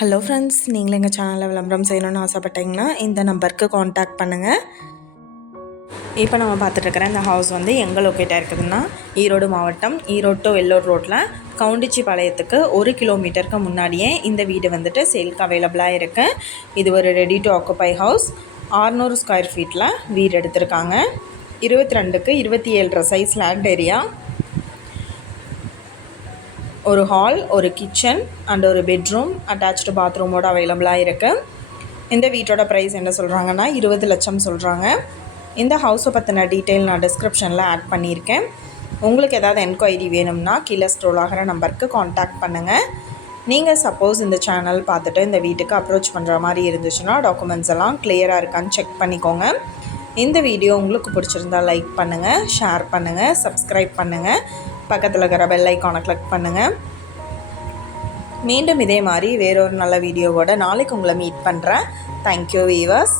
Hello friends, நீங்களும் எங்கள் சேனலில் விளம்பரம் செய்யணும்னு ஆசைப்பட்டீங்கன்னா இந்த நம்பருக்கு காண்டாக்ட் பண்ணுங்கள். இப்போ நம்ம பார்த்துட்ருக்கிற இந்த ஹவுஸ் வந்து எங்கே லொக்கேட்டாக இருக்குதுன்னா, ஈரோடு மாவட்டம் ஈரோடு டு வெள்ளூர் ரோட்டில் கவுண்டிச்சிபாளையத்துக்கு 1 கிலோமீட்டருக்கு முன்னாடியே இந்த வீடு வந்துட்டு சேல்க்கு அவைலபிளாக இருக்குது. இது ஒரு ready to occupy house. 600 square ஃபீட்டில் வீடு எடுத்திருக்காங்க. 22க்கு 27 சைஸ் லேண்ட் ஏரியா, ஒரு ஹால், ஒரு கிச்சன் அண்ட் ஒரு பெட்ரூம் அட்டாச்டு பாத்ரூமோடு அவைலபிளாக இருக்குது. இந்த வீட்டோட ப்ரைஸ் என்ன சொல்கிறாங்கன்னா 20 லட்சம் சொல்கிறாங்க. இந்த ஹவுஸை பற்றின டீட்டெயில் நான் டிஸ்கிரிப்ஷனில் ஆட் பண்ணியிருக்கேன். உங்களுக்கு ஏதாவது என்கொயரி வேணும்னா கீழே ஸ்க்ரோல் ஆகிற நம்பருக்கு காண்டாக்ட் பண்ணுங்கள். நீங்கள் சப்போஸ் இந்த சேனல் பார்த்துட்டு இந்த வீட்டுக்கு அப்ரோச் பண்ணுற மாதிரி இருந்துச்சுன்னா டாக்குமெண்ட்ஸ் எல்லாம் கிளியராக இருக்கான்னு செக் பண்ணிக்கோங்க. இந்த வீடியோ உங்களுக்கு பிடிச்சிருந்தால் லைக் பண்ணுங்கள், ஷேர் பண்ணுங்கள், சப்ஸ்கிரைப் பண்ணுங்கள், பக்கத்தில் இருக்கிற பெல் ஐக்கானை கிளிக் பண்ணுங்கள். மீண்டும் இதே மாதிரி வேறொரு நல்ல வீடியோவோட நாளைக்கு உங்களை மீட் பண்ணுறேன். Thank you viewers.